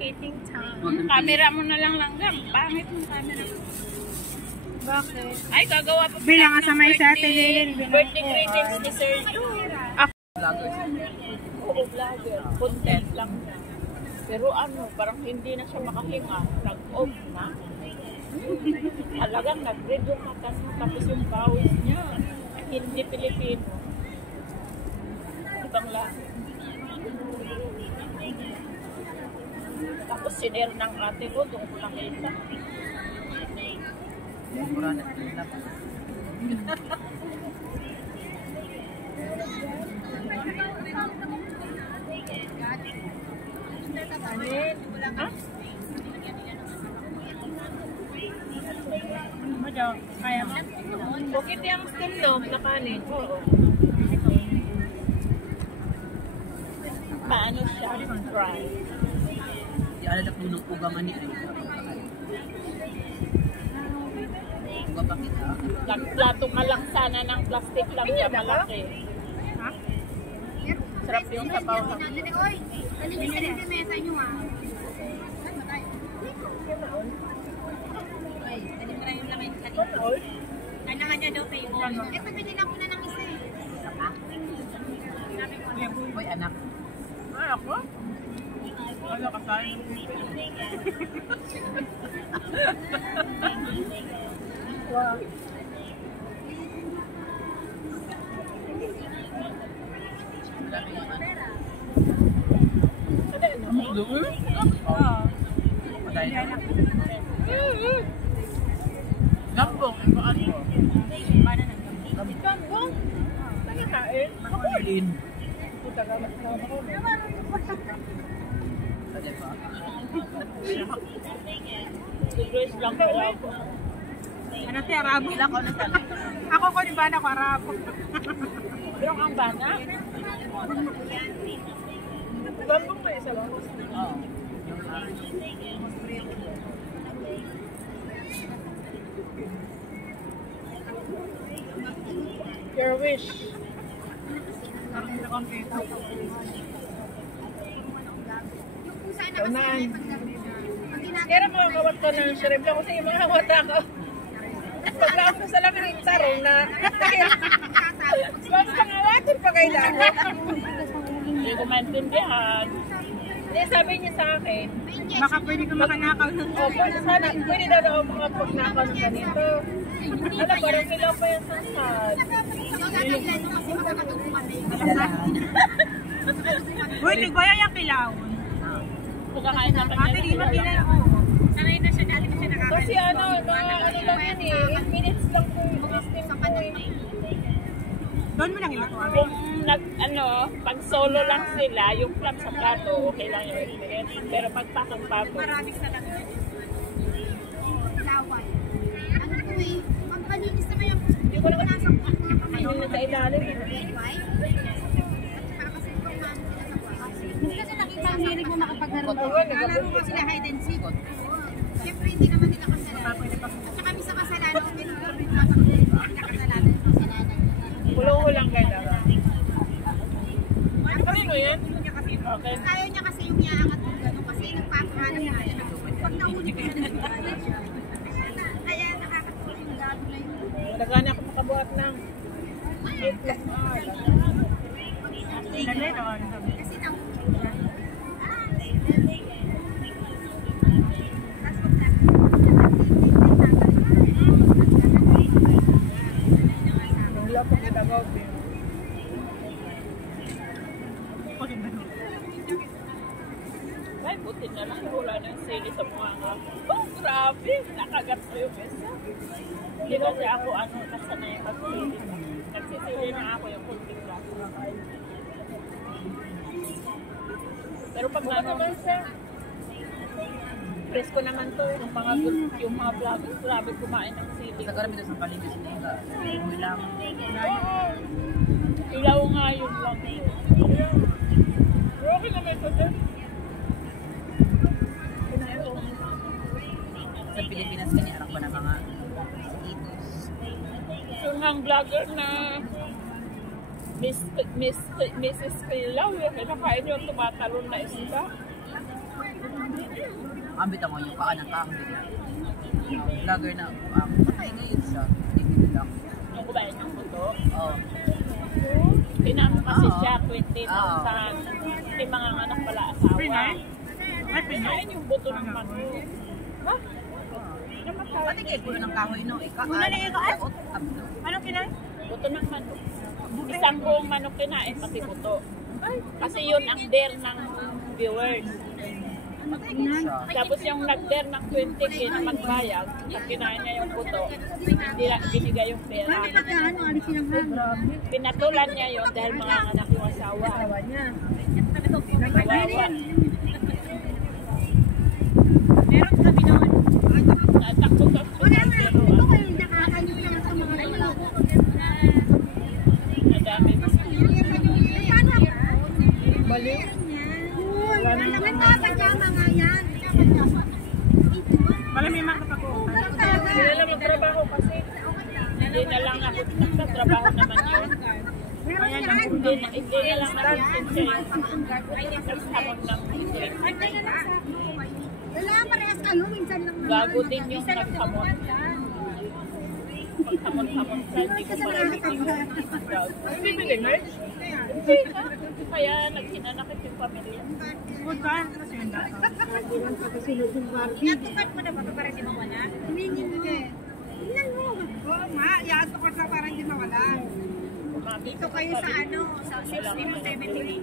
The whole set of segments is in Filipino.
Eating time. Camera mo na lang langgam. Pangit yung camera. Bakit? Ay, gagawa pa. Bilang ka sa may sa atin. Birthday greetings ni Sir Joe. Vlogger. Oo, vlogger. Content lang na. Pero ano, parang hindi na siya makahinga. Nag-off na. Talagang nag-read yung mata niya. Tapos yung bawis niya. Hindi Pilipino. Ibang lang. Tapos sinare ng ate ko, doon ko nakita. Mura na sila. Ha? Kaya mo? Bukit yung stundog na kanin. Oo. Paano siya? Fry. Di ala na punong ugaman ni ay. Uga pa kita. Plato ka lang sana ng plastic lang siya malaki. Ha? Sarap yung sabaw lang. Oy, nalinis na rin sa mesa nyo ah. Oy, nalimutan yung lamay sa dito. Ano nga niya daw kayo? Eh, pabili lang ko na ng isa eh. Isa pa. Hoy anak. Ay, ako? Wala ka sa'yo. Wow. Gambong, ipaan mo. Gambong? Saan kain? Makulin. Puta ka. Saan ba? Grace lang ko ako. Ano si Arabo? Ilang ko na sana. Ako ko di ba na ko Arabo? Pero ang bana? Gambong pa isa lang. Oo. Your wish. Unahan. Kaya makakawat ko ng shrimp lang kasi yung mga wata ko. Paglaok ko sa lamin ng tarong na mas pangawatin pa kayo lang. Hindi ko maintindihan. Hindi, sabi niya sa akin. Baka pwede ka makanakaw ng Pwede daw daw mga pagnakaw ng ganito. Alam, parang kilaw pa yung sasad. Uy, nagwaya yung kilawon. Pagkakain na kanya. Ate, di ba kilawon? Sanay na siya, dati na siya nakakain. Kasi ano, mga ano lang yan eh. 8 minutes lang po yung steam ko eh. Doon mo lang ilutuan. Kung pag solo lang sila, yung flap sa plato, okay lang yung 8 minutes. Pero pag patong-patong. Maraming salamat. Laway. Ano po eh, magpalinis naman yung Hindi ko naman nasa mga kamay. ano na sa ilalim. Why? Para kasi kung maano sila sa buwan. Hindi kasi nakita ang hilig mo makapaglaro. Nalaro mo sila hide and seek. Siyempre hindi naman nila kasalanan. At saka kami sa kasalanan, kami nakasalanan sa kasalanan. Kulang-kulang kayo na. Ano pa rin mo yan? Okay. Ayaw niya kasi yung iaangat yung gano'n kasi nagpapahanap nga siya. Pag nahuli ko siya nagpapahanap siya. Kaya nakakatulong yung gano'n na yun. Nagana ako makabuhat ng itlog. Dali doon. Kasi nahuli ko siya. Wala po nitagaw din. Ay, buti na lang. Wala ng sili sa mga nga. Oh, grabe. Nakagat ko yung mesa. Hindi kasi ako nasanay mag-sili. Nagsisili na ako yung kunting lang. Pero pag naman siya, presko naman to. Yung mga vloggers, grabe kumain ng sili. Sa karami sa palengke sila. Uy lang. Ilaw nga yun lang. Pero okay naman ito, sir. Sa Pilipinas kanya anak pa ng mga itos. Yung mga vlogger na Mrs. Pilaw, nakain yung tumatalon na isda. Ambit ako yung paa ng kambing. Vlogger na, patay ngayon siya. Hindi lang. Yung kumain ng buto. Oo. Pinamo kasi Oo. siya, 20,000. Hindi mga anak pala asawa. Pinay? Ay, Pinay? Kinain yung buto ng manok. Ha? Pati kayo puno ng kahoy no? Puno ng ikaas? Abdo. Anong kinain? Buto ng manok. Isang buong manok kinain, pati buto. Kasi yun ang dare ng viewers. Patay kayo siya. Tapos yung nag-dare ng 20k na magbayad, pag kinain niya yung buto, hindi lang binigay yung pera. Ano, alisin ang hangin. Pinatulan niya yun dahil mga anak yung asawa. niya. Kawawa. Meron kami noon. Natakbo sa Wala hospital, nga. pero Ito kayo nakakanyog lang sa mga wala. madami. Bali. Uy, nagpapajama nga yan. Malamig mga kapag-o. Hindi lang magtrabaho kasi. Hindi na lang ako nagtatrabaho naman yun. Hindi na lang natin siya yung nagsamon ng English. Wala, parehas kayo. Minsan lang naman. Gago din yung nagsamon. Pagsamon-samon sa hindi ko pala Hindi bili, merch? Kaya naghinanakit yung pamilya. Good time. Kasi yun dahil. Inatukad mo na ba ito para di mawala? Hindi mo. Tingnan mo. Oo nga, iatukad na parang hindi mawala. Dito kayo sa ano, sa 60 to 70 kg.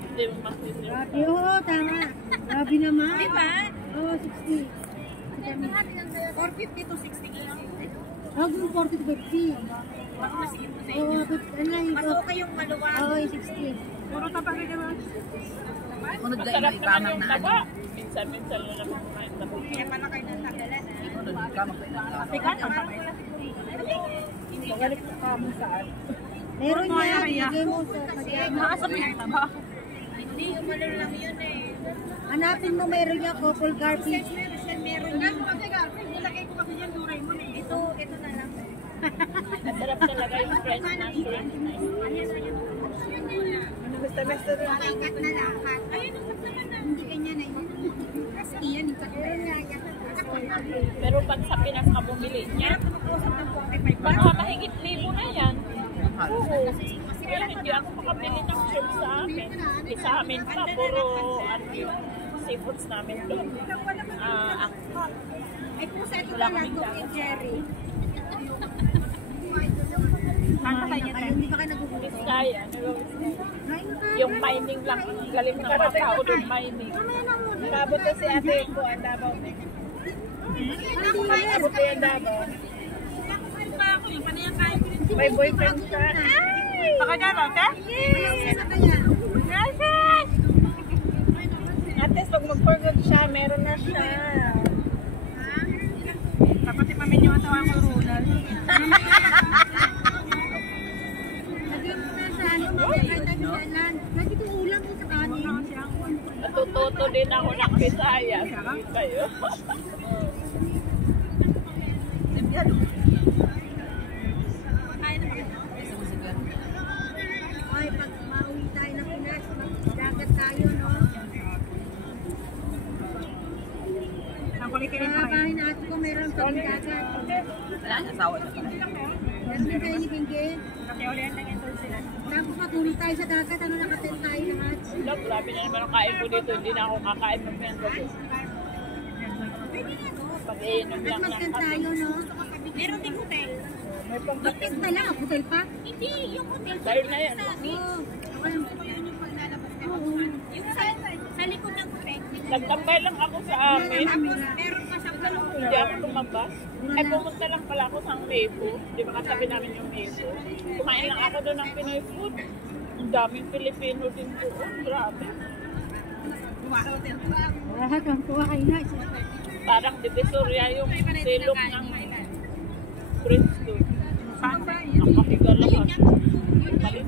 Hindi mo masisip. Grabe, oo, tama. Grabe naman. Diba? Oo, 60. 450 to 60 kg. Huwag mo 40 to 50. Mas masigit mo sa Oo, inyo. ano lang Mas yung okay yung maluwag. Oo, yung 60. Puro tapagay ka ba? Unod kayo Masarap no, naman ikamang yung na taba. ano. Minsan-minsan lang naman kumain taba. Kaya pala kayo natagalan. Unod, ikamang kayo ng kahoy. Teka, tapagay. Magalit ka mo saan? Meron Oo, niya, Maria. bigay mo sa pagkama. Nakasap yung taba. Hindi, yung malul lang yun eh. Hanapin mo, meron niya, couple garbage. Meron yan. Nilagay ko kasi yan, duray mo eh. Ito na lang. Masarap talaga yung French mushroom. Basta-basta na. Kat na lang. Ayun, ang naman na. Hindi ganyan eh. Kasi yan, yung katulad nga yan. Pero pag sa Pinas ka bumili niya, baka mahigit 1,000 na yan. Oo. Kaya hindi ako makabili ng shrimp sa amin. Sa amin pa, puro ano yung seafoods namin doon. Ang Ay, pusa ito na lang kung Jerry. Ayun, hindi pa kayo nagugulit. Biskaya. Yung mining lang. Galing ng mga tao doon mining. Nakabot na si ate ko ang Davao. Nakabot na yung Davao. May boyfriend siya. Baka dyan, ate? At least pag mag-forgot siya, meron na siya. Dapat ipamin yung asawa ko, Ronald. Lagyan mo na sa ano, kahit ano yan. Lagi ko ulam sa kanin. Natututo din ako ng Bisaya. Kayo. Simpiado. Ay, pag mauwi tayo ng Pinas, dagat tayo, no? Ang kulikirin Sa pa kayo. bahay natin ko, meron kami dagat. Wala ang asawa niya pala. Meron din kayo ni Pinky. Kaya ulit na ito sila. Tapos matulog tayo sa dagat, ano nakatent tayo lahat. Look, grabe na naman ang kain ko dito. Hindi na ako kakain ng men. Pag-iinom At lang ng mag-tent kape. tayo, no? Meron ding hotel. Mag-tent na lang, hotel pa. Hindi, yung hotel. Dahil na yan. Oo. Ako lang. Yun yung paglalabas ka. Yung sa likod ng hotel. Nagtambay lang ako sa amin. Tapos, meron pa siyang Hindi ako lumabas. Ay, pumunta lang pala ako sa Mevo. Di ba katabi namin yung Mevo? Kumain lang ako doon ng Pinoy food. Ang daming Pilipino din doon. Grabe. Lahat ang kuha kayo na. Parang divisoria yung silog ng Princeton. Nakahiga lahat.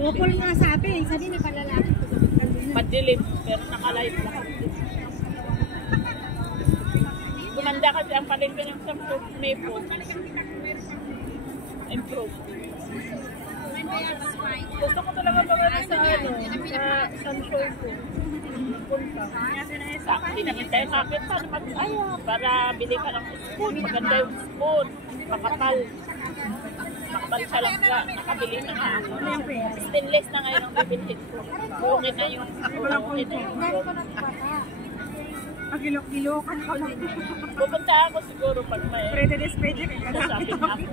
Kupol nga sabi may palalaki. Madilim, pero nakalive lahat. Gumanda kasi ang palengke ng Samsung Maple. Improve. Gusto ko talaga mga sa Samsung ko. Hindi nakintay sa akin para bili ka ng spoon. Maganda yung spoon. Makapal. Makapal siya lang ka. Nakabili na nga ako. Stainless na ngayon ang bibilhin ko. Okay na yung Pagilok-gilokan ko lang. pupunta ako siguro pag may Pwede pwede. sasabi na ako.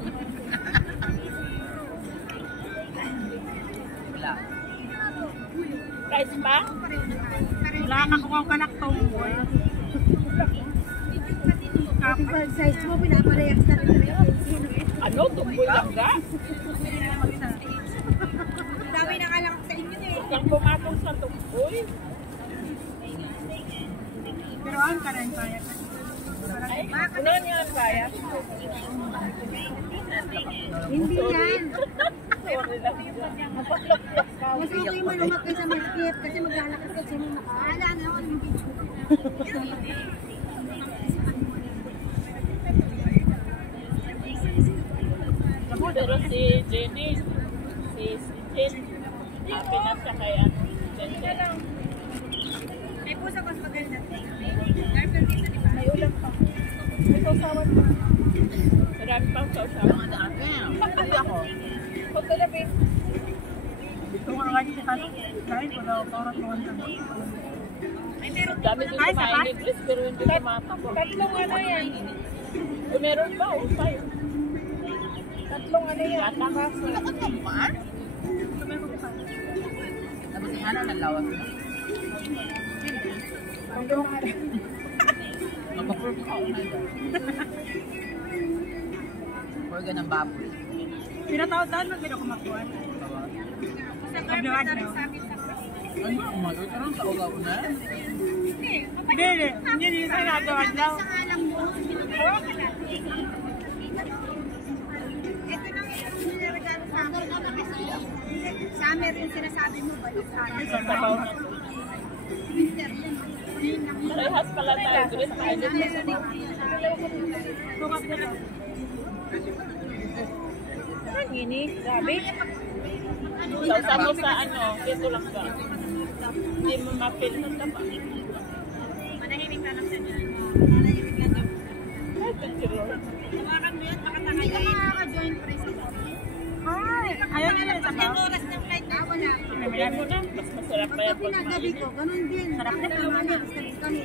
Wala. Price pa? Wala ka kung ang kanak tomboy. Kapag size mo, pinaparehas na rin. Ano? Tumboy lang ka? Dami na nga lang sa inyo eh. Huwag kang pumatong sa tumboy. Pero ang kanan kaya. Ay, ano yan kaya? Hindi yan. Sorry lang. Mapaklok-klok ka. Mas okay malumak kayo sa market kasi maglalakas ka siya mo makaala na ako. Pero si Jenny, si Jen, happy na siya kaya. May pusa ko sa maganda. May ulam pa. May sausawan pa. Marami pang sausawan. Mga daan ko yan. Pati ako. Pagkalapit. Ito nga nga siya tanong. Dahil ko daw, parang tuwan ka. Dami din kumain ni Chris pero hindi tumatakbo. Tatlong ano yan? Meron ba? O, five. Tatlong ano yan? Yata. Wala ka naman. Tapos yung ano, nalawag mo. Mag-approve ka ako na ito. Organ ng baboy. Pinatawad-tawad lang pinakumakuan. Pag-vlog nyo. Ano? Umagot ka rin sa ugaw na? Hindi. Hindi sa nagawad lang. Ito na yung nilaregalo sa akin. Summer yung sinasabi mo ba? Sa sabaw na. Winter yun. Parehas pala tayo. Chris, mainit na sa baw. Bukas na lang. Ang ini, grabe. Sausaw sa ano, dito lang ka. Hindi mo ma-feel na taba. Manahimik na lang sa dyan. Manahimik lang lang. Ay, thank you, Lord. Tumakan mo yan, baka hindi ka makaka-join pre sa Ay, ayaw nila sa Pag yung oras ng flight na, wala. Bigyan mo na. Mas masarap pa yan Pag pag pinagabi ko, ganun din. Sarap na naman yan. Basta kami.